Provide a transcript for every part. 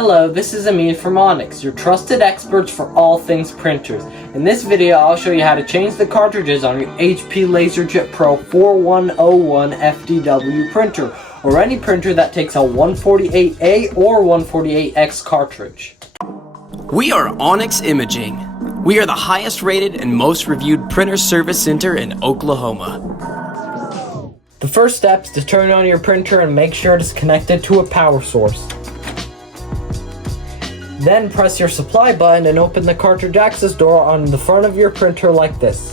Hello, this is Amin from Onyx, your trusted experts for all things printers. In this video, I'll show you how to change the cartridges on your HP LaserJet Pro 4101 FDW printer, or any printer that takes a 148A or 148X cartridge. We are Onyx Imaging. We are the highest rated and most reviewed printer service center in Oklahoma. The first step is to turn on your printer and make sure it is connected to a power source. Then press your supply button and open the cartridge access door on the front of your printer like this.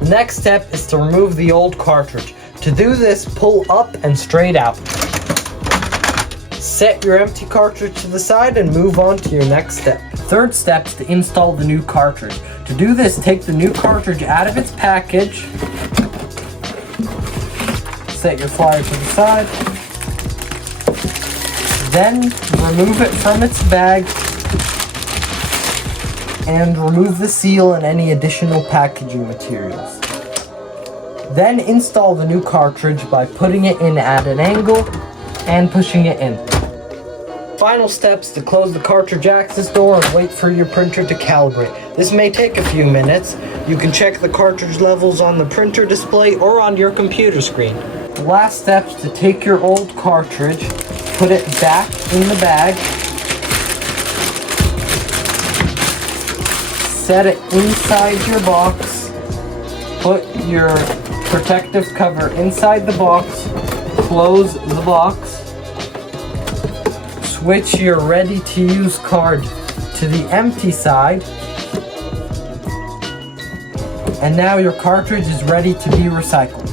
The next step is to remove the old cartridge. To do this, pull up and straight out. Set your empty cartridge to the side and move on to your next step. Third step is to install the new cartridge. To do this, take the new cartridge out of its package. Set your flyer to the side. Then remove it from its bag and remove the seal and any additional packaging materials. Then install the new cartridge by putting it in at an angle and pushing it in. Final steps to close the cartridge access door and wait for your printer to calibrate. This may take a few minutes. You can check the cartridge levels on the printer display or on your computer screen. The last step is to take your old cartridge, put it back in the bag, set it inside your box, put your protective cover inside the box, close the box, switch your ready-to-use card to the empty side, and now your cartridge is ready to be recycled.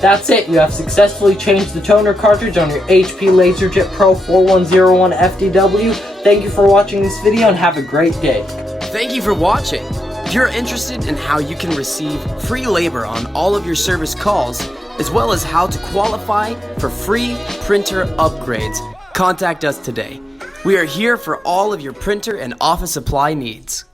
That's it, you have successfully changed the toner cartridge on your HP LaserJet Pro 4101 FDW. Thank you for watching this video and have a great day. Thank you for watching. If you're interested in how you can receive free labor on all of your service calls, as well as how to qualify for free printer upgrades, contact us today. We are here for all of your printer and office supply needs.